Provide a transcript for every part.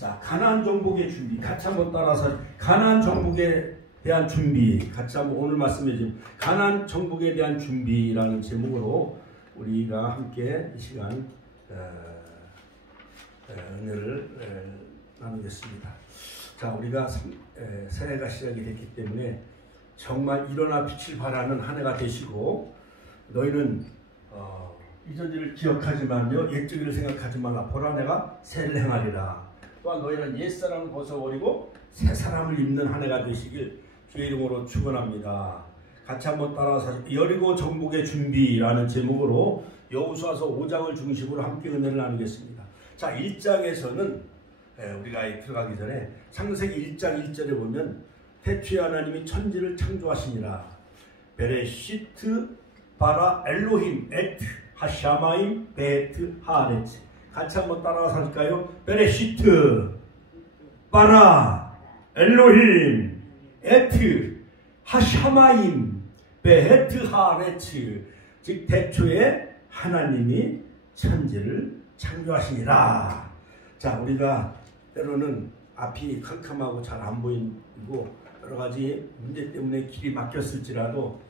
자, 가나안 정복의 준비. 같이 한번 따라서 가나안 정복에 대한 준비. 같이 한번 오늘 말씀해 주신 가나안 정복에 대한 준비라는 제목으로 우리가 함께 이 시간 은혜를 나누겠습니다. 자, 우리가 새해가 시작이 됐기 때문에 정말 일어나 빛을 발하는 한 해가 되시고, 너희는 이전 일을 기억하지 말며 옛적 일을 생각하지 말라. 보라, 내가 새를 행하리라. 또한 너희는 옛사람을 벗어버리고 새사람을 입는 한 해가 되시길 주의 이름으로 축원합니다. 같이 한번 따라서 여리고 정복의 준비라는 제목으로 여호수아서 5장을 중심으로 함께 은혜를 나누겠습니다. 자, 1장에서는 우리가 들어가기 전에 창세기 1장 1절에 보면 태초에 하나님이 천지를 창조하시니라. 베레시트 바라 엘로힘 에트 하샤마임 베트 하레츠. 같이 한번 따라서 할까요? 베레시트 바라 엘로힘 에트 하샤마임 베트 하레츠. 즉 태초에 하나님이 천지를 창조하시니라. 자, 우리가 때로는 앞이 캄캄하고 잘 안 보이고 여러 가지 문제 때문에 길이 막혔을지라도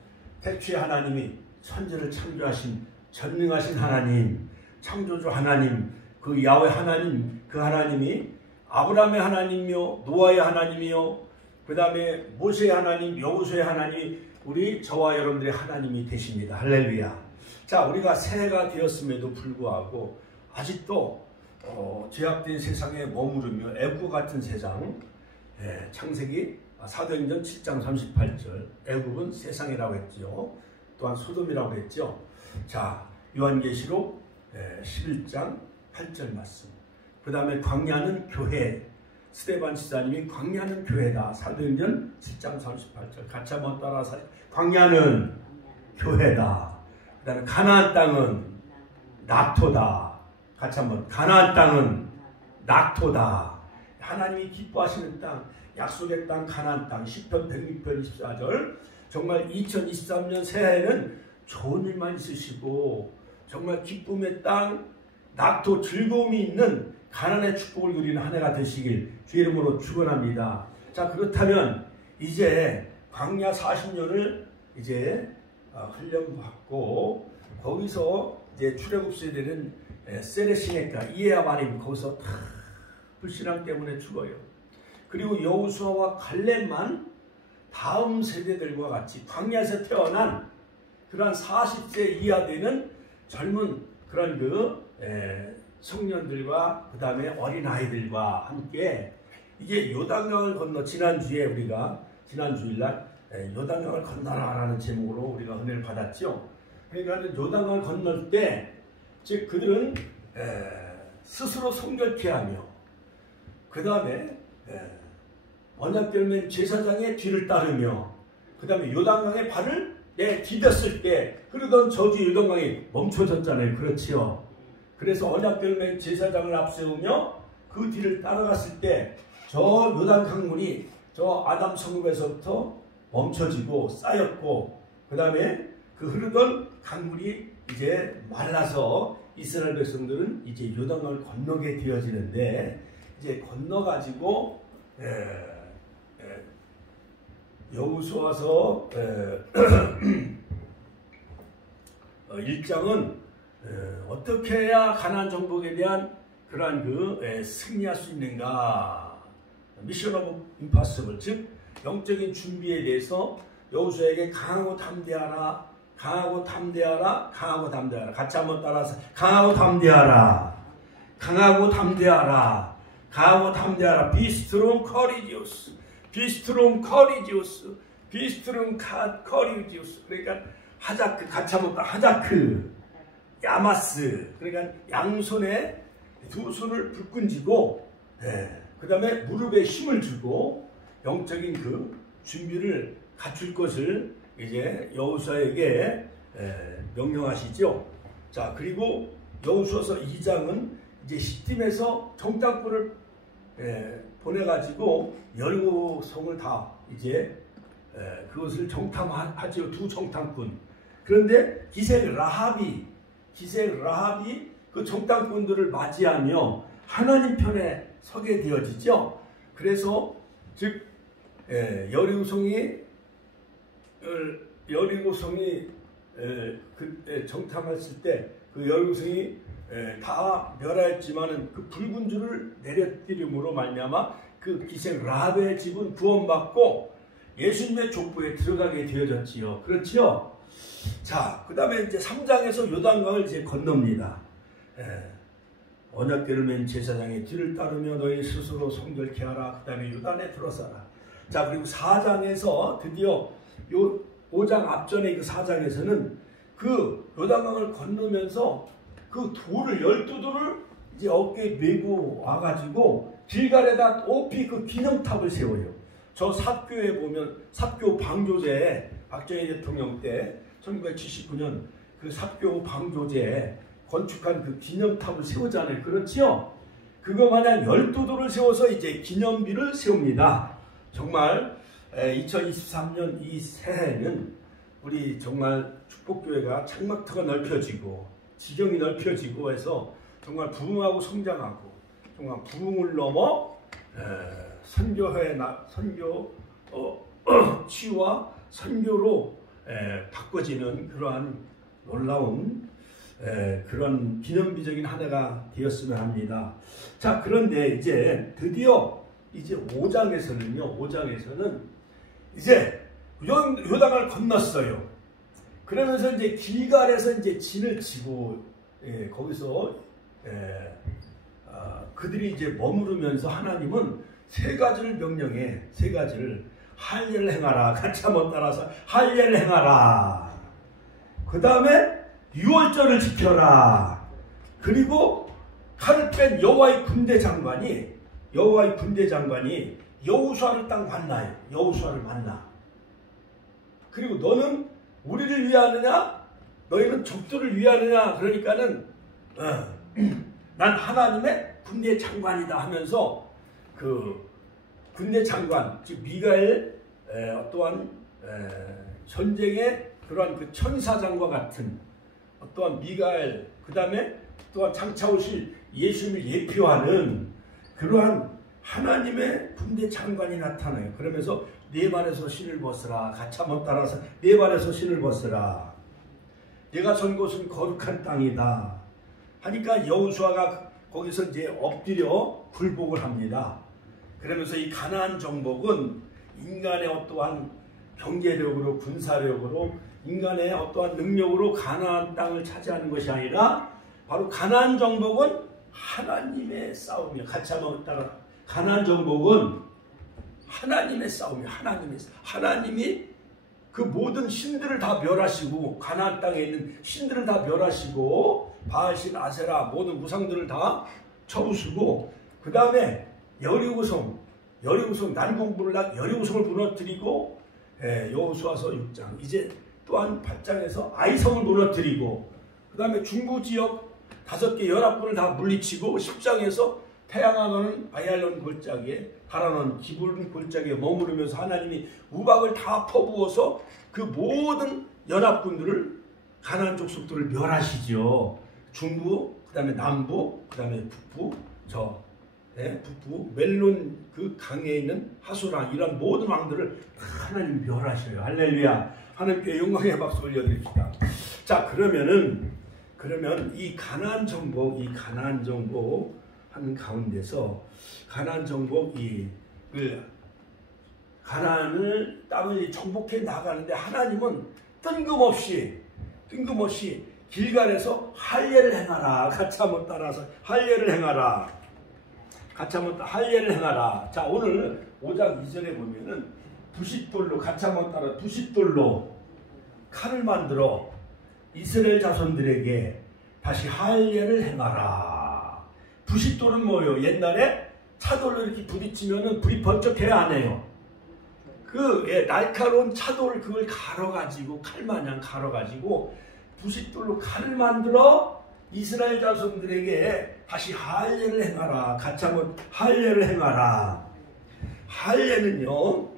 태초에 하나님이 천지를 창조하신 전능하신 하나님, 창조주 하나님, 그 야훼 하나님, 그 하나님이 아브라함의 하나님이요, 노아의 하나님이요, 그 다음에 모세의 하나님, 여호수아의 하나님이 우리 저와 여러분들의 하나님이 되십니다. 할렐루야. 자, 우리가 새해가 되었음에도 불구하고 아직도 죄악된 세상에 머무르며 애국 같은 세상, 창세기 사도행전 7장 38절, 애국은 세상이라고 했죠. 또한 소돔이라고 했죠. 자, 요한계시록 11장 8절 말씀. 그 다음에 광야는 교회. 스데반 지사님이 광야는 교회다. 사도행전 7장 38절. 같이 한번 따라서 광야는 교회다. 그 다음에 가나안 땅은 낙토다. 같이 한번 가나안 땅은 낙토다. 하나님이 기뻐하시는 땅, 약속의 땅, 가나안 땅. 시편 106편 24절. 정말 2023년 새해에는 좋은 일만 있으시고 정말 기쁨의 땅, 낙토, 즐거움이 있는 가나안의 축복을 누리는 한 해가 되시길 주의 이름으로 축원합니다. 자, 그렇다면 이제 광야 40년을 이제 훈련받고 거기서 이제 출애굽시에 되는 세레시네가 이에아바림, 거기서 다 불신앙 때문에 죽어요. 그리고 여호수아와 갈렙만 다음 세대들과 같이 광야에서 태어난 그러한 40세 이하 되는 젊은 그런 청년들과 그 다음에 어린아이들과 함께 이제 요단강을 건너, 지난주에 우리가 지난주일날 요단강을 건너라라는 제목으로 우리가 은혜를 받았죠. 그러니까 요단강을 건널 때 즉 그들은 스스로 성결케 하며 그 다음에 언약궤를 제사장의 뒤를 따르며 그 다음에 요단강에 발을 디뎠을 때 흐르던 저주 요단강이 멈춰졌잖아요. 그렇지요. 그래서 언약궤를 제사장을 앞세우며 그 뒤를 따라갔을 때 저 요단 강물이 저 아담 성읍에서부터 멈춰지고 쌓였고 그 다음에 그 흐르던 강물이 이제 말라서 이스라엘 백성들은 이제 요단강을 건너게 되어지는데, 이제 건너가지고 여호수아서 1장은 어떻게 해야 가나안 정복에 대한 그러한 승리할 수 있는가, 미션 오브 임파서블, 즉 영적인 준비에 대해서 여호수아에게 강하고 담대하라, 강하고 담대하라, 강하고 담대하라. 같이 한번 따라서 강하고 담대하라, 강하고 담대하라, 강하고 담대하라. Be strong, courageous. Be strong, courageous. Be strong, courageous. 그러니까 하자크, 같이 한번 하자크, 야마스. 그러니까 양손에 두 손을 불끈쥐고, 그 다음에 무릎에 힘을 주고 영적인 그 준비를 갖출 것을 이제 여호수아에게 명령하시죠. 자, 그리고 여호수아서 2장은 이제 시딤에서 정탐꾼을 보내가지고 여리고 성을 다 이제 그것을 정탐하죠. 두 정탐꾼. 그런데 기생 라합이 그 정탐꾼들을 맞이하며 하나님 편에 서게 되어지죠. 그래서 즉 여리고성이 정탐했을 때 그 여리고성이 다 멸하였지만은 그 붉은 줄을 내려뜨림으로 말미암아 그 기생 라합의 집은 구원받고 예수님의 족보에 들어가게 되어졌지요. 그렇지요? 자, 그 다음에 이제 3장에서 요단강을 이제 건넙니다. 언약궤를 맨 제사장의 뒤를 따르며 너희 스스로 성결케 하라. 그 다음에 요단에 들어서라. 자, 그리고 4장에서 드디어 요 5장 앞전에 그 4장에서는 그 요단강을 건너면서 그 돌을 12돌을 이제 어깨에 메고 와가지고 길갈에다 높이 그 기념탑을 세워요. 저 삽교에 보면 삽교 방조제에 박정희 대통령 때 1979년 그 삽교 방조제에 건축한 그 기념탑을 세우잖아요. 그렇지요? 그거 마냥 12돌을 세워서 이제 기념비를 세웁니다. 정말 2023년 이 새해는 우리 정말 축복교회가 장막터가 넓혀지고 지경이 넓혀지고 해서 정말 부흥하고 성장하고 정말 부흥을 넘어 선교 치유와 선교로 바꿔지는 그러한 놀라운 그런 기념비적인 한 해가 되었으면 합니다. 자, 그런데 이제 드디어 이제 5장에서는 이제 요단강을 건넜어요. 그러면서 이제 길갈에서 이제 진을 치고 거기서 그들이 이제 머무르면서 하나님은 세 가지를 명령해. 세 가지를 할례를 행하라. 같이 한번 따라서 할례를 행하라. 그 다음에 유월절을 지켜라. 그리고 칼을 뺀 여호와의 군대 장관이 여호수아를 딱 만나요. 여호수아를 만나. 그리고 너는 우리를 위하느냐? 너희는 적들을 위하느냐? 그러니까는 난 하나님의 군대 장관이다 하면서 그 군대 장관, 즉 미가엘 어떠한 전쟁의 그러한 그 천사장과 같은 어떠한 미가엘, 그 다음에 또한 장차 오실 예수님을 예표하는 그러한 하나님의 군대 장관이 나타나요. 그러면서 네 발에서 신을 벗으라. 같이 한번 따라서 네 발에서 신을 벗으라. 내가 선 곳은 거룩한 땅이다 하니까 여호수아가 거기서 이제 엎드려 굴복을 합니다. 그러면서 이 가나안 정복은 인간의 어떠한 경제력으로 군사력으로 인간의 어떠한 능력으로 가나안 땅을 차지하는 것이 아니라 바로 가나안 정복은 하나님의 싸움이에요. 같이 한번 따라. 가나안 정복은 하나님의 싸움이에요. 하나님이 그 모든 신들을 다 멸하시고 가나안 땅에 있는 신들을 다 멸하시고 바알신, 아세라 모든 우상들을 다 쳐부수고 그 다음에 여리고성 난공불락 여리고성을 무너뜨리고 여호수아서 6장 이제 또한 8장에서 아이성을 무너뜨리고 그 다음에 중부지역 5개 연합군을 다 물리치고 10장에서 태양하는 아얄론 골짜기에 하라는 기브론 골짜기에 머무르면서 하나님이 우박을 다 퍼부어서 그 모든 연합군들을 가나안 족속들을 멸하시죠. 중부, 그 다음에 남부, 그 다음에 북부, 북부 멜론 그 강에 있는 하소랑 이런 모든 왕들을 하나님 멸하셔요. 할렐루야. 하나님께 영광의 박수 올려드립시다. 자, 그러면 이 가나안 정복 하는 가운데서 가나안 정복이 가나안을 땅을 정복해 나가는데 하나님은 뜬금없이 길갈에서 할례를 행하라. 같이 한번 따라서 할례를 행하라. 자, 오늘 5장 2절에 보면은 부싯돌로 같이 한번 따라 부싯돌로 칼을 만들어 이스라엘 자손들에게 다시 할례를 행하라. 부싯돌은 뭐예요? 옛날에 차돌로 이렇게 부딪히면은 불이 번쩍해야 안 해요. 날카로운 차돌 그걸 갈아가지고 칼마냥 갈아가지고 부싯돌로 칼을 만들어 이스라엘 자손들에게 다시 할례를 행하라. 같이 한번 할례를 행하라. 할례는요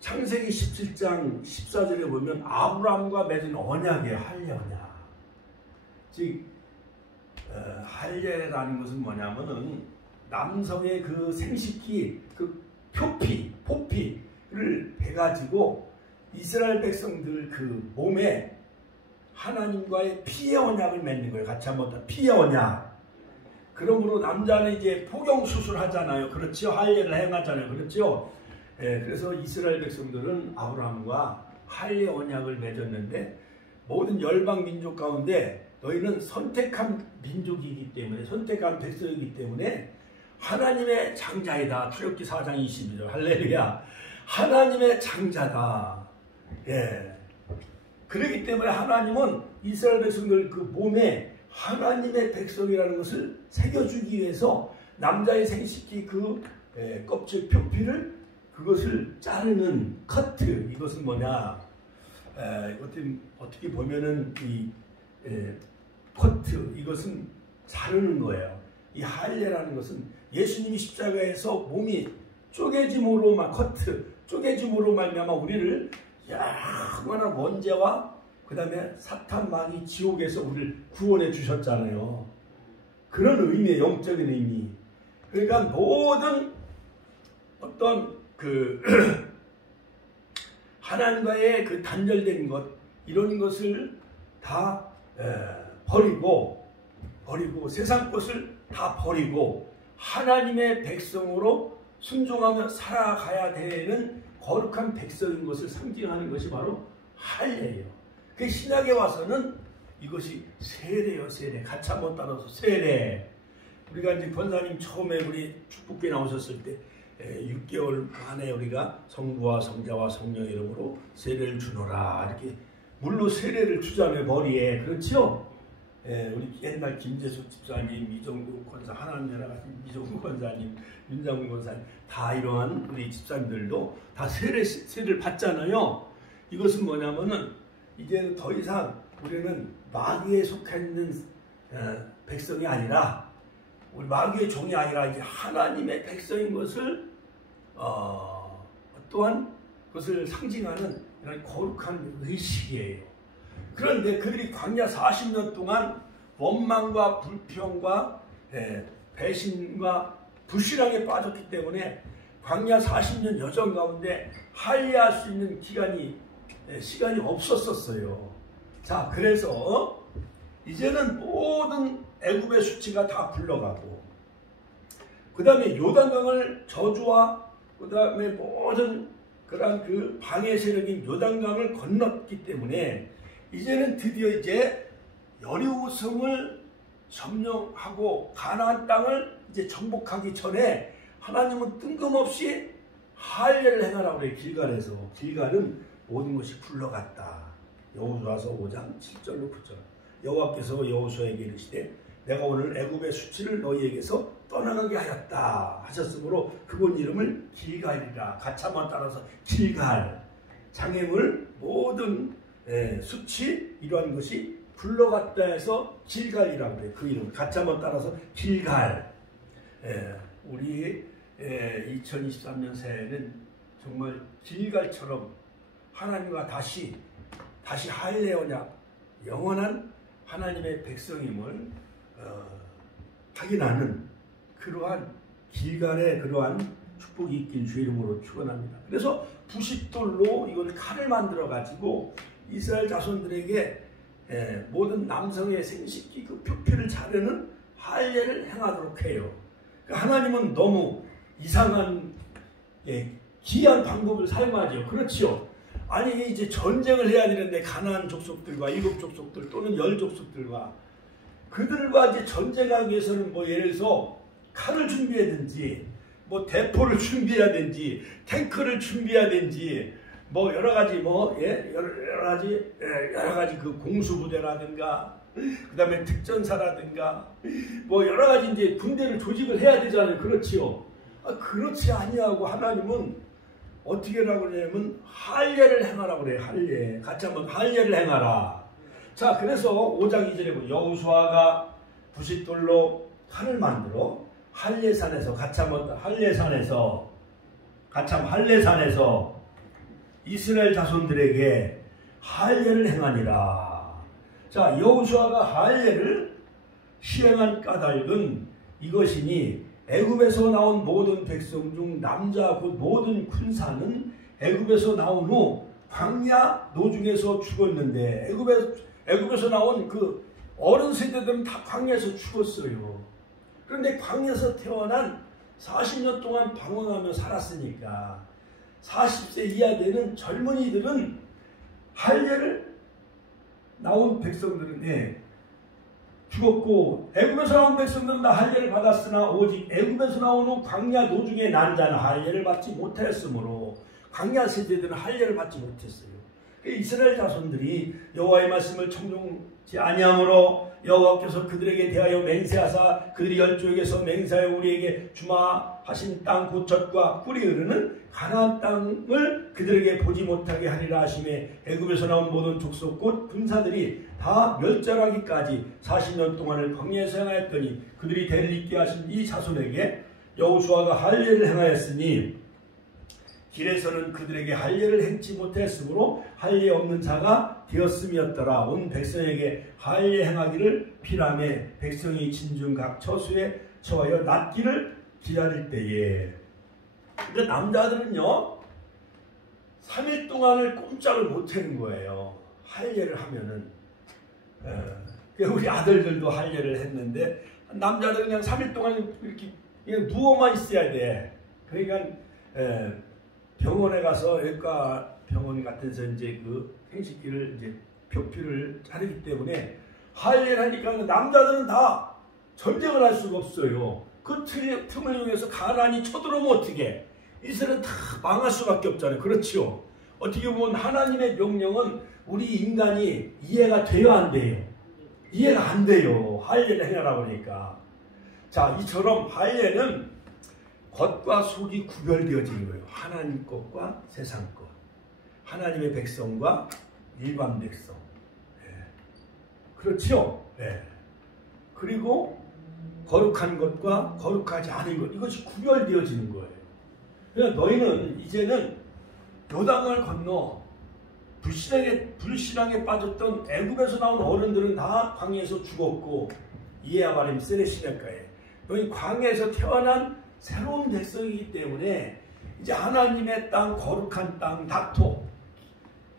창세기 17장 14절에 보면 아브라함과 맺은 언약이에요. 할례 언약. 즉 할례라는 것은 뭐냐면은 남성의 그 생식기, 그 포피를 해가지고 이스라엘 백성들 그 몸에 하나님과의 피의 언약을 맺는 거예요. 같이 한번 더. 피의 언약. 그러므로 남자는 이제 포경수술 하잖아요. 그렇죠. 할례를 행하잖아요. 그렇죠. 예, 그래서 이스라엘 백성들은 아브라함과 할례 언약을 맺었는데 모든 열방 민족 가운데 너희는 선택한 민족이기 때문에 선택한 백성이기 때문에 하나님의 장자이다. 출애굽기 4장 22절. 할렐루야. 하나님의 장자다. 예. 그렇기 때문에 하나님은 이스라엘 백성들 그 몸에 하나님의 백성이라는 것을 새겨주기 위해서 남자의 생식기 그 껍질 표피를 그것을 자르는 커트. 이것은 뭐냐? 어떻게 보면은 이 커트 이것은 자르는 거예요. 이 할례라는 것은 예수님이 십자가에서 몸이 쪼개짐으로만 쪼개짐으로 말미암아 우리를 영원한 원죄와 그 다음에 사탄 마귀 지옥에서 우리를 구원해 주셨잖아요. 그런 의미의 영적인 의미. 그러니까 모든 어떤 그 하나님과의 그 단절된 것 이런 것을 다 버리고 세상 것을 다 버리고 하나님의 백성으로 순종하며 살아가야 되는 거룩한 백성인 것을 상징하는 것이 바로 할례예요. 그 신약에 와서는 이것이 세례요, 세례. 같이 한번 따라서 세례. 우리가 이제 권사님 처음에 우리 축복교회 나오셨을 때 6개월 만에 우리가 성부와 성자와 성령 이름으로 세례를 주노라 이렇게 물로 세례를 주잖아요. 머리에. 그렇죠? 우리 옛날 김재숙 집사님, 이정구 권사, 하나님 나라 가신 이정구 권사님, 윤장훈 권사님 다 이러한 우리 집사님들도 다 세례를 받잖아요. 이것은 뭐냐면은 이제는 더 이상 우리는 마귀에 속해 있는 백성이 아니라 우리 마귀의 종이 아니라 이제 하나님의 백성인 것을 또한 그것을 상징하는 이런 거룩한 의식이에요. 그런데 그들이 광야 40년 동안 원망과 불평과 배신과 불신앙에 빠졌기 때문에 광야 40년 여정 가운데 할례할 수 있는 시간이 없었어요. 자, 그래서 이제는 모든 애굽의 수치가 다 불러가고 그 다음에 요단강을 저주와 그 다음에 모든 그런 그 방해 세력인 요단강을 건넜기 때문에 이제는 드디어 이제 여리고성을 점령하고 가나안 땅을 이제 정복하기 전에 하나님은 뜬금없이 할례를 행하라고 그래요. 길갈에서. 길갈은 모든 것이 굴러갔다. 여호수아서 5장 7절로 9절. 여호와께서 여호수아에게 이르시되 내가 오늘 애굽의 수치를 너희에게서 떠나가게 하였다 하셨으므로 그곳 이름을 길갈이라. 같이 한번 따라서 길갈. 장애물 모든 수치 이러한 것이 굴러갔다 해서 길갈이라고 그래요. 그 이름 같이 한번 따라서 길갈. 우리 2023년 새해는 정말 길갈처럼 하나님과 다시 할례 언약 영원한 하나님의 백성임을 확인하는 그러한 길갈의 그러한 축복이 있길 주의 이름으로 축원합니다. 그래서 부싯돌로 이걸 칼을 만들어 가지고 이스라엘 자손들에게 모든 남성의 생식기 그 표피를 자르는 할례를 행하도록 해요. 하나님은 너무 이상한 기이한 방법을 사용하죠. 그렇죠? 아니 이제 전쟁을 해야 되는데 가나안 족속들과 7 족속들 또는 10 족속들과 그들과 이제 전쟁하기 위해서는 뭐 예를 들어서 칼을 준비해야든지 뭐 대포를 준비해야든지 탱크를 준비해야든지 뭐 여러 가지 여러 가지 그 공수부대라든가 그다음에 특전사라든가 뭐 여러 가지 이제 군대를 조직을 해야 되잖아요. 그렇지요? 그렇지 아니하고 하나님은 어떻게 하라고 그러냐면 할례를 행하라고 그래요. 할례. 같이 한번 할례를 행하라. 자, 그래서 5장 2절에 보면 여호수아가 부싯돌로 칼을 만들어 할례산에서 같이 한번 할례산에서 이스라엘 자손들에게 할례를 행하니라. 자, 여호수아가 할례를 시행한 까닭은 이것이니 애굽에서 나온 모든 백성 중 남자 곧 모든 군사는 애굽에서 나온 후 광야 노중에서 죽었는데 애굽에서 나온 그 어른 세대들은 다 광야에서 죽었어요. 그런데 광야에서 태어난 40년 동안 방황하며 살았으니까 40세 이하 되는 젊은이들은 할례를 나온 백성들은 죽었고 애굽에서 나온 백성들은 다 할례를 받았으나 오직 애굽에서 나온 후 광야 노중에 난 자는 할례를 받지 못하였으므로 광야 세대들은 할례를 받지 못했어요. 이스라엘 자손들이 여호와의 말씀을 청종치 아니함으로 여호와께서 그들에게 대하여 맹세하사 그들이 열조에게서 맹세하여 우리에게 주마하신 땅 곧 젖과 꿀이 흐르는 가나안 땅을 그들에게 보지 못하게 하리라 하시매 애굽에서 나온 모든 족속 곧 군사들이 다 멸절하기까지 40년 동안을 광야에서 행하였더니 그들이 대를 잇게 하신 이 자손에게 여호수아가 할례를 행하였으니 길에서는 그들에게 할례를 행치 못했으므로 할례 없는 자가 되었음이었더라. 온 백성에게 할례 행하기를 피라매 백성이 진중 각 처소에 처하여 낫기를 기다릴 때에. 근데 남자들은요 3일 동안을 꼼짝을 못하는 거예요. 할례를 하면은. 우리 아들들도 할례를 했는데 남자들은 그냥 3일 동안 이렇게 그냥 누워만 있어야 돼. 그러니까 병원에 가서 외과 병원 같은 데서 이제 그 생식기를 이제 표피를 자르기 때문에 할례를 하니까 남자들은 다 전쟁을 할 수가 없어요. 그 틈을 이용해서 가나안이 쳐들어오면 어떻게? 이스라엘은 다 망할 수밖에 없잖아요. 그렇죠? 어떻게 보면 하나님의 명령은 우리 인간이 이해가 돼요, 안 돼요? 이해가 안 돼요. 할례를 행하라고 하니까. 자, 이처럼 할례는 겉과 속이 구별되어지는 거예요. 하나님 것과 세상 것. 하나님의 백성과 일반 백성. 그렇죠? 그리고 거룩한 것과 거룩하지 않은 것. 이것이 구별되어지는 거예요. 그러니까 너희는 이제는 요단을 건너 불신앙에 빠졌던 애굽에서 나온 어른들은 다 광야에서 죽었고 이에야 말하면 세레시네가에 너희 광야에서 태어난 새로운 백성이기 때문에 이제 하나님의 땅, 거룩한 땅, 닥토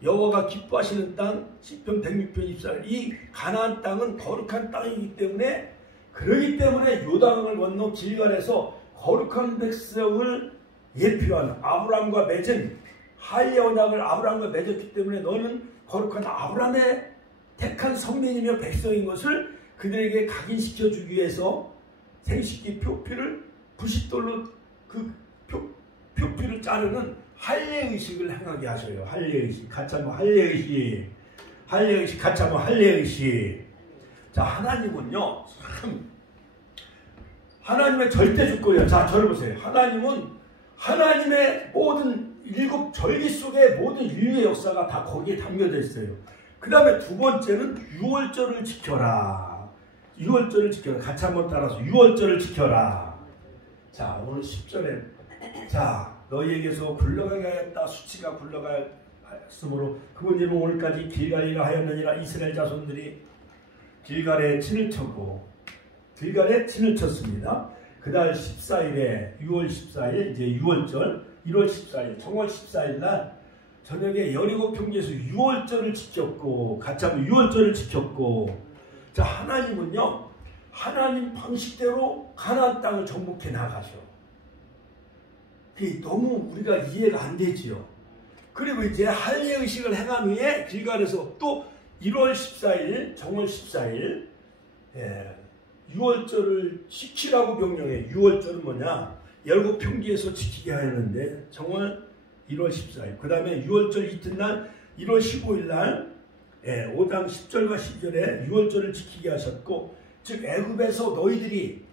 여호와가 기뻐하시는 땅, 시편 106편 24절 이 가나안 땅은 거룩한 땅이기 때문에 그러기 때문에 요단강을 건너 길갈에서 거룩한 백성을 예표한 아브라함과 맺은 할례 언약을 아브라함과 맺었기 때문에 너는 거룩한 아브라함의 택한 성민이며 백성인 것을 그들에게 각인시켜 주기 위해서 생식기 표피를 부싯돌로 그 표피를 자르는 할례의식을 행하게 하셔요. 할례의식. 같이 한번 할례의식. 할례의식. 같이 한번 할례의식. 자, 하나님은요, 참, 하나님의 절대 주권이에요. 자, 저를 보세요. 하나님은 하나님의 모든 일곱 절기 속에 모든 인류의 역사가 다 거기에 담겨져 있어요. 그 다음에 두 번째는 유월절을 지켜라. 유월절을 지켜라. 같이 한번 따라서 유월절을 지켜라. 자, 오늘 10절에 자, 너희에게서 굴러가게 하였다. 수치가 굴러갔으므로 그분 이름 오늘까지 길갈이라 하였느니라. 이스라엘 자손들이 길갈에 진을 쳤고 길갈에 진을 쳤습니다. 그달 14일에 6월 14일 이제 6월절 1월 14일 정월 14일 날 저녁에 여리고 평지에서 6월절을 지켰고 같이 한번 6월절을 지켰고 자 하나님은요 하나님 방식대로 가나안 땅을 정복해 나가셔. 그게 너무 우리가 이해가 안 되지요. 그리고 이제 할례의식을 행한 후에 길갈에서 또 1월 14일 정월 14일 6월절을 지키라고 명령해. 6월절은 뭐냐? 열고 평지에서 지키게 하였는데 정월 1월 14일 그 다음에 6월절 이튿날 1월 15일 날 5장 10절과 12절에 6월절을 지키게 하셨고 즉 애굽에서 너희들이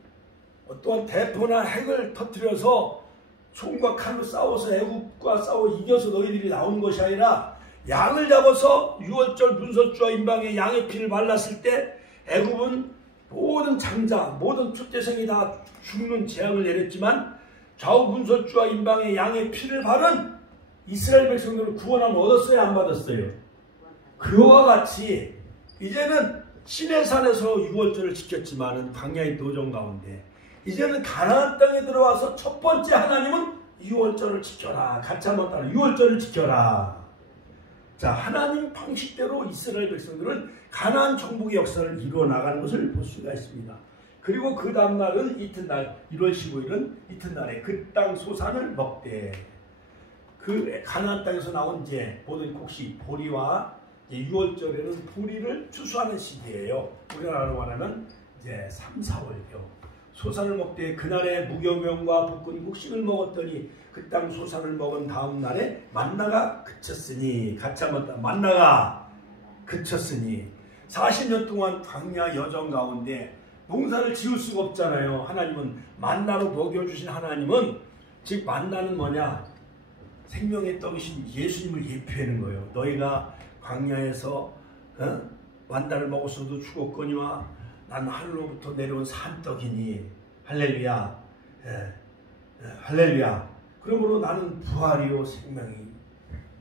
어떠한 대포나 핵을 터뜨려서 총과 칼로 싸워서 애굽과 싸워 이겨서 너희들이 나온 것이 아니라 양을 잡아서 6월절 문설주와 임방에 양의 피를 발랐을 때 애굽은 모든 장자, 모든 출대생이 다 죽는 재앙을 내렸지만 좌우 문설주와 임방에 양의 피를 바른 이스라엘 백성들은 구원함을 얻었어요? 안 받았어요? 그와 같이 이제는 시내산에서 유월절을 지켰지만은 광야의 도전 가운데 이제는 가나안 땅에 들어와서 첫 번째 하나님은 유월절을 지켜라. 같이 한번 따라 유월절을 지켜라. 자, 하나님 방식대로 이스라엘 백성들은 가나안 정복의 역사를 이루어 나가는 것을 볼 수가 있습니다. 그리고 그 다음날은 이튿날 1월 15일은 이튿날에 그 땅 소산을 먹되, 그 가나안 땅에서 나온 이제 모든 곡식 보리와 유월절에는 보리를 추수하는 시기예요. 우리나라로 말하면 이제 3, 4월이요. 소산을 먹되 그날에 무교병과 볶은 곡식을 먹었더니 그 땅 소산을 먹은 다음 날에 만나가 그쳤으니, 같이 한번 만나가 그쳤으니 40년 동안 광야 여정 가운데 농사를 지을 수가 없잖아요. 하나님은 만나로 먹여주신 하나님은, 즉 만나는 뭐냐? 생명의 떡이신 예수님을 예표하는 거예요. 너희가 광야에서 만나를 먹었어도 죽었거니와 난 하늘로부터 내려온 산떡이니 할렐루야. 할렐루야. 그러므로 나는 부활이요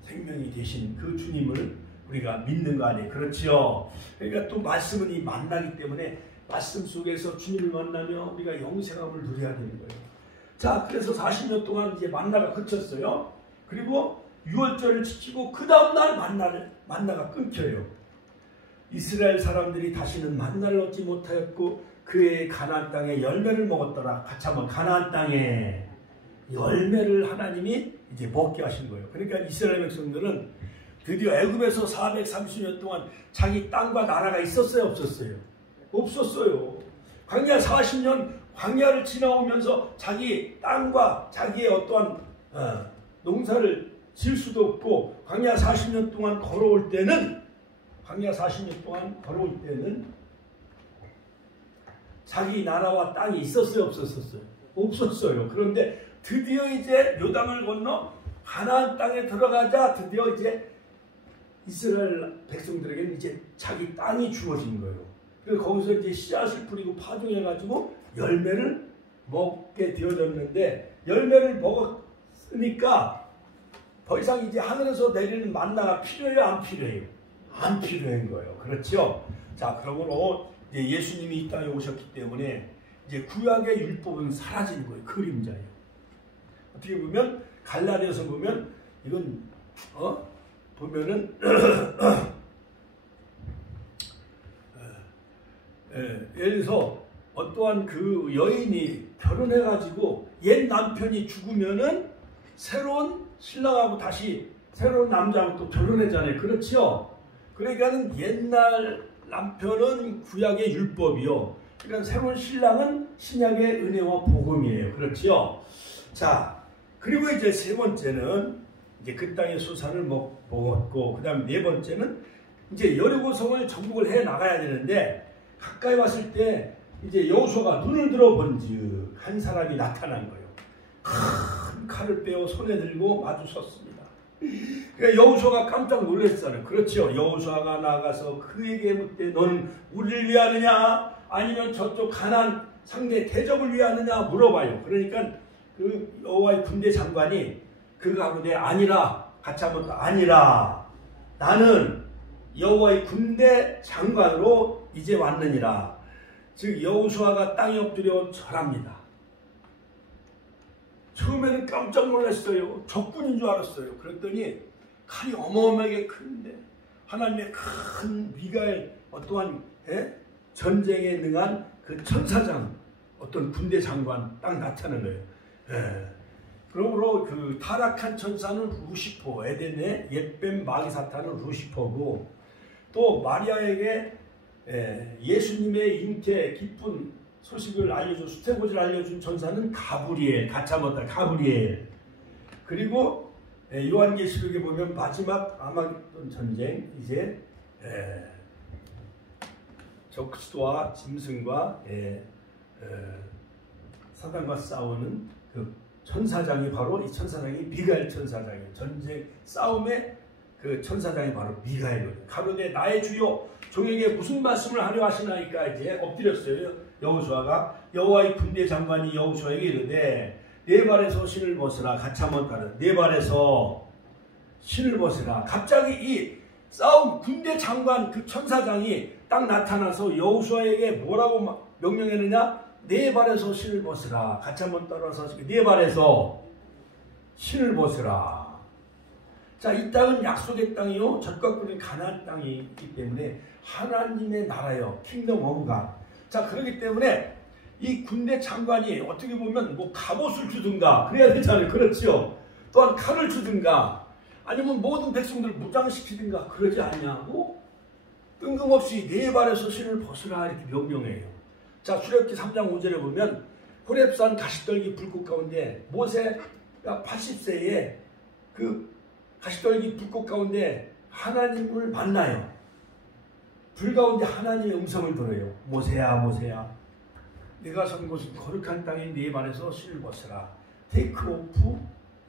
생명이 되신 그 주님을 우리가 믿는 거 아니에요. 그렇지요. 그러니까 또 말씀은 이 만나기 때문에 말씀 속에서 주님을 만나며 우리가 영생함을 누려야 되는 거예요. 자, 그래서 40년 동안 이제 만나가 그쳤어요. 그리고 유월절을 지키고 그 다음날 만나가 끊겨요. 이스라엘 사람들이 다시는 만나를 얻지 못하였고 그의 가나안 땅에 열매를 먹었더라. 같이 한번 가나안 땅에 열매를 하나님이 이제 먹게 하신 거예요. 그러니까 이스라엘 백성들은 드디어 애굽에서 430년 동안 자기 땅과 나라가 있었어요, 없었어요? 없었어요. 광야 40년 광야를 지나오면서 자기 땅과 자기의 어떠한 농사를 지을 수도 없고, 광야 40년 동안 걸어올 때는 자기 나라와 땅이 있었어요, 없었어요? 없었어요. 그런데 드디어 이제 요단을 건너 가나안 땅에 들어가자 드디어 이제 이스라엘 백성들에게는 이제 자기 땅이 주어진 거예요. 그래서 거기서 이제 씨앗을 뿌리고 파종해가지고 열매를 먹게 되어졌는데, 열매를 먹었으니까 더 이상 이제 하늘에서 내리는 만나가 필요해요, 안 필요해요? 안 필요한 거예요. 그렇죠? 자, 그러므로 이제 예수님이 이 땅에 오셨기 때문에 이제 구약의 율법은 사라진 거예요. 그림자예요. 어떻게 보면 갈라디아서 보면 이건 보면은 예를 들어서 어떠한 그 여인이 결혼해가지고 옛 남편이 죽으면은 새로운 신랑하고 다시 새로운 남자하고 또 결혼했잖아요. 그렇죠? 그러니까는 옛날 남편은 구약의 율법이요. 그러니까 새로운 신랑은 신약의 은혜와 복음이에요. 그렇죠? 자, 그리고 이제 세 번째는 이제 그 땅의 소산을 먹었고, 그 다음 네 번째는 이제 여리고성을 정복을 해 나가야 되는데, 가까이 왔을 때 이제 여호수아가 눈을 들어본즉 한 사람이 나타난 거예요. 큰 칼을 빼어 손에 들고 마주 섰습니다. 그러니까 여호수아가 깜짝 놀랐잖아요. 그렇죠? 여호수아가 나가서 그에게 묻되 너는 우리를 위하느냐 아니면 저쪽 가나안 상대 대적을 위하느냐 물어봐요. 그러니까 그 여호와의 군대 장관이 그가 하는데 아니라, 같이 한번 더 아니라 나는 여호와의 군대 장관으로 이제 왔느니라. 즉 여호수아가 땅에 엎드려 절합니다. 처음에는 깜짝 놀랐어요. 적군인 줄 알았어요. 그랬더니 칼이 어마어마하게 큰데 하나님의 큰 미가엘, 어떠한 전쟁에 능한 그 천사장, 어떤 군대 장관 딱 나타나는 거예요. 그러므로 그 타락한 천사는 루시퍼, 에덴의 옛뱀 마귀 사탄은 루시퍼고, 또 마리아에게 예수님의 잉태 기쁜 소식을 알려준, 수태고지를 알려준 천사는 가브리엘, 같이 한번 더 가브리엘. 그리고 요한계시록에 보면 마지막 아마겟돈 전쟁, 이제 적수와 짐승과 사단과 싸우는 그 천사장이 바로 이 천사장이 미가엘 천사장이에요. 전쟁 싸움의 그 천사장이 바로 미가엘이에요. 가로되 나의 주여 종에게 무슨 말씀을 하려 하시나이까 이제 엎드렸어요. 여호수아가. 여호와의 군대 장관이 여호수아에게 이르되 네 발에서 신을 벗으라. 같이 한번 따라. 네 발에서 신을 벗으라. 갑자기 이 싸움 군대 장관 그 천사장이 딱 나타나서 여호수아에게 뭐라고 명령했느냐? 네 발에서 신을 벗으라. 같이 한번 따라서 네 발에서 신을 벗으라. 자, 이 땅은 약속의 땅이요, 젖과 꿀인 가나안 땅이 있기 때문에 하나님의 나라요, 킹덤 오브 갓. 자, 그렇기 때문에 이 군대 장관이 어떻게 보면 뭐 갑옷을 주든가 그래야 되잖아요. 그렇죠? 또한 칼을 주든가 아니면 모든 백성들을 무장시키든가 그러지 않냐고 뜬금없이 네 발에서 신을 벗으라 이렇게 명령해요. 자, 출애굽기 3장 5절에 보면 호렙산 가시떨기 불꽃 가운데 모세가 80세에 그 가시떨기 불꽃 가운데 하나님을 만나요. 불 가운데 하나님의 음성을 들어요. 모세야, 모세야, 내가 선 곳은 거룩한 땅인 네 발에서 신을 벗으라. Take off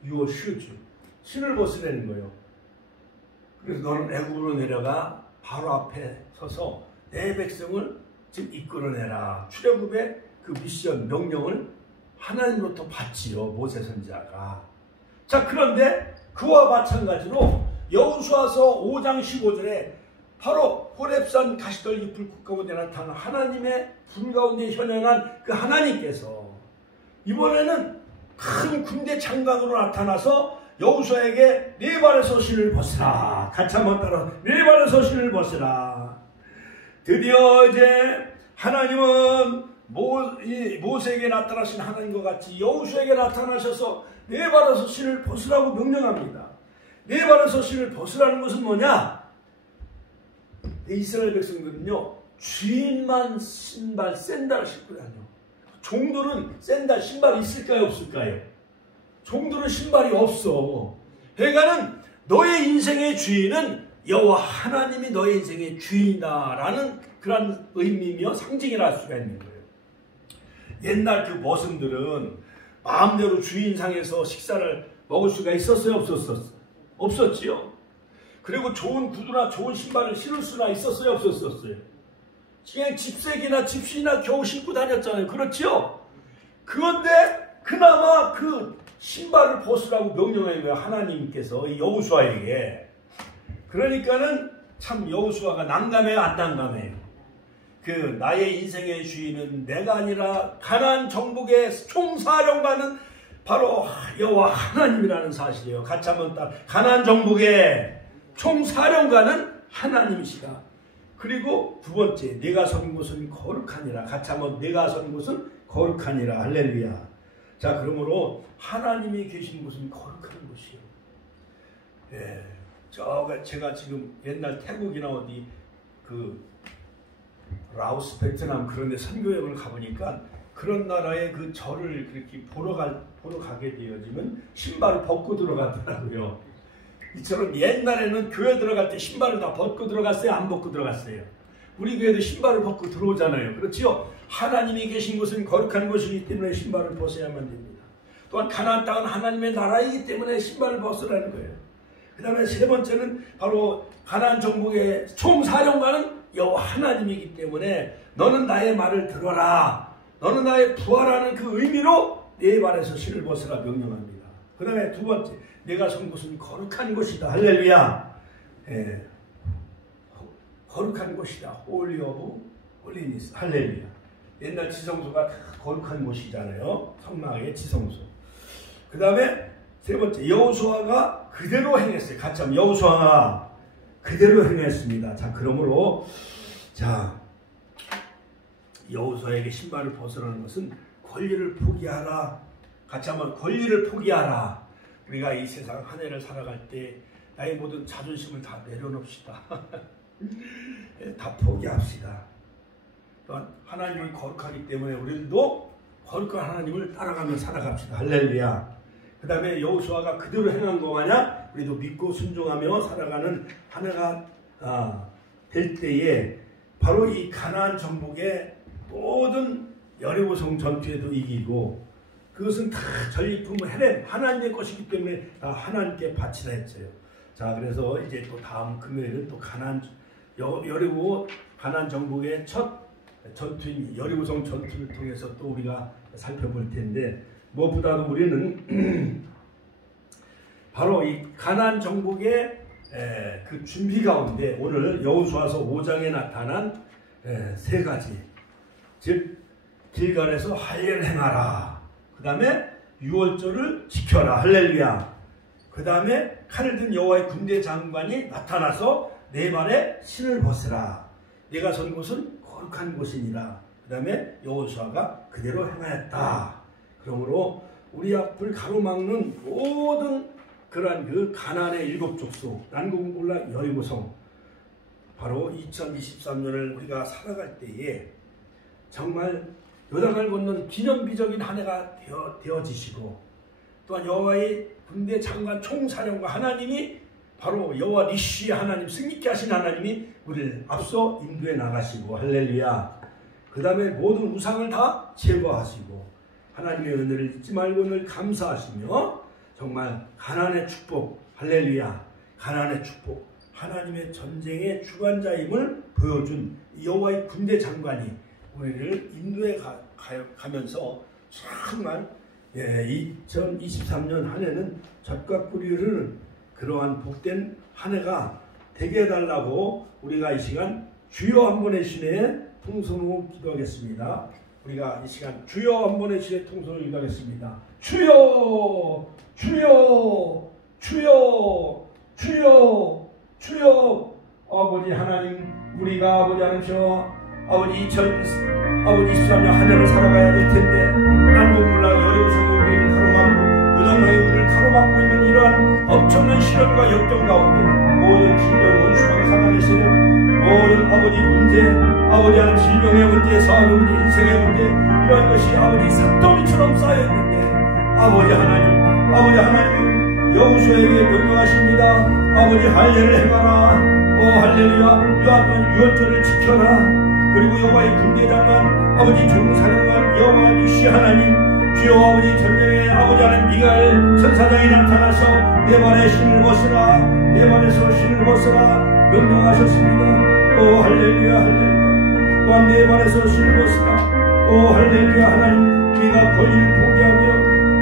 your shoes. 신을 벗으라는 거예요. 그래서 너는 애굽으로 내려가 바로 앞에 서서 내 백성을 지금 이끌어내라. 출애굽의 그 미션 명령을 하나님으로부터 받지요, 모세 선지자가. 자, 그런데 그와 마찬가지로 여호수아서 5장 15절에 바로 호렙산 가시떨기 불꽃 가운데 나타난 하나님의 불 가운데 현현한 그 하나님께서 이번에는 큰 군대 장관으로 나타나서 여호수아에게 네 발에서 신을 벗으라. 같이 한번 따라 네 발에서 신을 벗으라. 드디어 이제 하나님은 모세에게 나타나신 하나님과 같이 여호수아에게 나타나셔서 네 발에서 신을 벗으라고 명령합니다. 네 발에서 신을 벗으라는 것은 뭐냐? 이스라엘 백성들은요, 주인만 신발, 샌들을 신고 다녀. 종들은 샌들, 신발이 있을까요, 없을까요? 종들은 신발이 없어. 그러니까는 너의 인생의 주인은 여호와 하나님이 너의 인생의 주인이다라는 그런 의미며 상징이라 할 수가 있는 거예요. 옛날 그 머슴들은 마음대로 주인상에서 식사를 먹을 수가 있었어요, 없었어요? 없었지요. 그리고 좋은 구두나 좋은 신발을 신을 수나 있었어요, 없었어요? 그냥 집색이나 집신이나 겨우 신고 다녔잖아요. 그렇죠? 그런데 그나마 그 신발을 벗으라고 명령한 거예요, 하나님께서 여호수아에게. 그러니까는 참 여호수아가 난감해요, 안 난감해요? 그 나의 인생의 주인은 내가 아니라 가나안 정복의 총사령관은 바로 여호와 하나님이라는 사실이에요. 같이 한번 따라 가나안 정복의 총사령관은 하나님이시다. 그리고 두 번째, 내가 선 곳은 거룩하니라. 같이 한번 내가 선 곳은 거룩하니라. 할렐루야. 자, 그러므로 하나님이 계신 곳은 거룩한 곳이요. 예, 제가 지금 옛날 태국이나 어디 그 라오스, 베트남 그런 데 선교여행을 가보니까 그런 나라의 그 절을 그렇게 보러 가게 되어지면 신발을 벗고 들어가더라고요. 이처럼 옛날에는 교회 들어갈 때 신발을 다 벗고 들어갔어요? 안 벗고 들어갔어요? 우리 교회도 신발을 벗고 들어오잖아요. 그렇죠? 하나님이 계신 곳은 거룩한 곳이기 때문에 신발을 벗어야만 됩니다. 또한 가나안 땅은 하나님의 나라이기 때문에 신발을 벗으라는 거예요. 그 다음에 세 번째는 바로 가나안 정복의 총사령관은 여호와 하나님이기 때문에 너는 나의 말을 들어라. 너는 나의 부하라는 그 의미로 네 발에서 신을 벗으라 명령합니다. 그 다음에 두 번째, 내가 선 곳은 거룩한 곳이다. 할렐루야. 예. 거룩한 곳이다. Holy of Holiness. 할렐루야. 옛날 지성소가 거룩한 곳이잖아요. 성막의 지성소. 그 다음에 세 번째, 여호수아가 그대로 행했어요. 같이 한번 여호수아가 그대로 행했습니다. 자, 그러므로 자, 여호수아에게 신발을 벗으라는 것은 권리를 포기하라. 같이 한번 권리를 포기하라. 우리가 이 세상 한 해를 살아갈 때 나의 모든 자존심을 다 내려놓읍시다. 다 포기합시다. 또한 하나님은 거룩하기 때문에 우리도 거룩한 하나님을 따라가며 살아갑시다. 할렐루야. 그 다음에 여호수아가 그대로 행한 거 마냥 우리도 믿고 순종하며 살아가는 한 해가 될 때에 바로 이 가나안 정복의 모든 여리고성 전투에도 이기고 그것은 다 전리품 헤렘 하나님의 것이기 때문에 다 하나님께 바치라 했어요. 자, 그래서 이제 또 다음 금요일은 또 여리고 가나안 정복의 첫 전투인 여리고성 전투를 통해서 또 우리가 살펴볼 텐데 무엇보다도 우리는 바로 이 가나안 정복의 그 준비 가운데 오늘 여호수아서 5장에 나타난 세 가지. 즉 길갈에서 할례를 행하라. 그 다음에 유월절을 지켜라. 할렐루야. 그 다음에 칼을 든 여호와의 군대 장관이 나타나서 내 발에 신을 벗으라. 내가 선 곳은 거룩한 곳이니라. 그 다음에 여호수아가 그대로 행하였다. 그러므로 우리 앞을 가로막는 모든 그러한 그 가나안의 일곱 족속, 난공불락 여리고성, 바로 2023년을 우리가 살아갈 때에 정말 요단을 건넌 기념비적인 한 해가 되어지시고, 또한 여호와의 군대 장관 총사령과 하나님이 바로 여호와 니시 하나님, 승리케 하신 하나님이 우리를 앞서 인도해 나가시고, 할렐루야. 그 다음에 모든 우상을 다 제거하시고 하나님의 은혜를 잊지 말고 늘 감사하시며 정말 가나안의 축복, 할렐루야. 가나안의 축복, 하나님의 전쟁의 주관자임을 보여준 여호와의 군대 장관이 우리를 인도해 가면서 정말 2023년 한 해는 젖과 꿀이 흐르는 그러한 복된 한 해가 되게 해달라고 우리가 이 시간 주여 한 번의 신의 통성으로 기도하겠습니다. 우리가 이 시간 주여 한 번의 신의 통성으로 기도하겠습니다. 주여, 주여, 주여, 주여, 주여. 아버지 하나님, 우리가 아버지 하나님, 아버지 2023년 한 해를 살아가야 될 텐데, 난공불락 여리고성이 우리를 가로막고 요단강이 우리를 가로막고 있는 이러한 엄청난 시련과 역경 가운데 모든 질병, 원수막을 살아내시는 모든 아버지 문제, 아버지 하나님 질병의 문제, 사업의 문제, 인생의 문제, 이러한 것이 아버지 산더미처럼 쌓여있는데 아버지 하나님은 여호수아에게 명령하십니다. 아버지 할례를 행하라. 할렐루야. 이와 또한 유월절을 지켜라. 그리고 여호와의 군대장관 아버지 종사령관 여호와 니시 하나님, 주여 아버지 전쟁에 아버지 하나님 미가엘 천사장이 나타나서 내 발에 신을 벗으라, 내 발에서 신을 벗으라 명령하셨습니다. 할렐루야, 할렐루야. 또한 내 발에서 신을 벗으라. 할렐루야. 하나님, 우리가 거리를 포기하며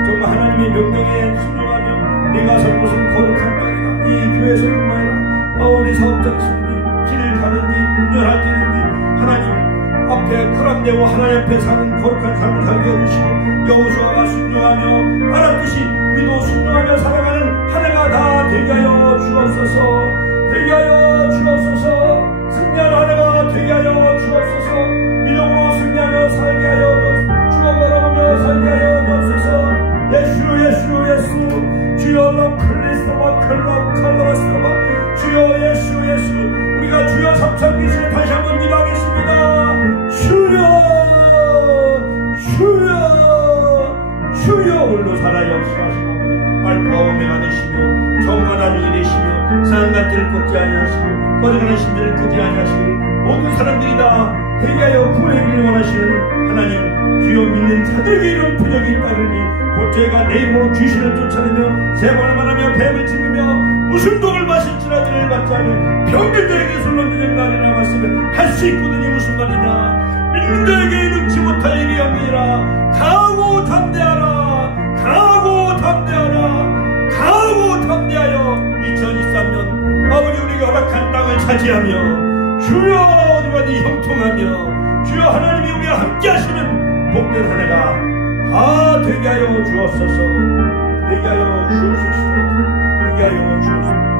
정말 하나님의 명령에 순종하며 내가 선 곳은 거룩한 땅이다. 이 교회에서뿐만 아니라 우리 사업장 스님이 길을 가든지 운전할 때든지 하나님 앞에 크람되고 하나님 앞에 사는 거룩한 삶을 살게 해주시고, 여호수아가 순종하며 알았듯이 우리도 순종하며 살아가는 한 해가 다 되게 하여 주옵소서. 되게 하여 주옵소서. 승리하는 한 해가 되게 하여 주옵소서. 미력으로 승리하며 살게 하여 주옵 바라보며 살게 하여 주옵소서. 예수 주여 럭클리스토바 칼라스토바 주여 예수 우리가 주여 삼천기를 다시 한번 기도하겠습니다. 주여 홀로 살아 역사하신 아버지, 알파 오메가 되시며 정한 아들이 되시며 산간들을 꺾지 아니하시고 거듭나는 신들을 끄지 아니하시고 모든 사람들이 다 대개하여 구원하기를 원하시는 하나님, 주여 믿는 자들에게 이런 표적이 따르니 곧 저희가 내 이름으로 귀신을 쫓아내며 세번을 말하며 뱀을 짚으며 무슨 독을 마실지라도 받지 않은 병든 자에게 술렁드는 날이라 말씀을 할 수 있거든요. 무슨 말이냐? 믿는 자에게 능치 못할 일이 없느니라. 가고 담대하여 2023년 아버지 우리가 허락한 땅을 차지하며 주여 어디가든지 형통하며 주여 하나님이 우리와 함께 하시는 복된 한 해가 다 되게 하여 주옵소서. 되게 하여 주옵소서. 되게 하여 주옵소서.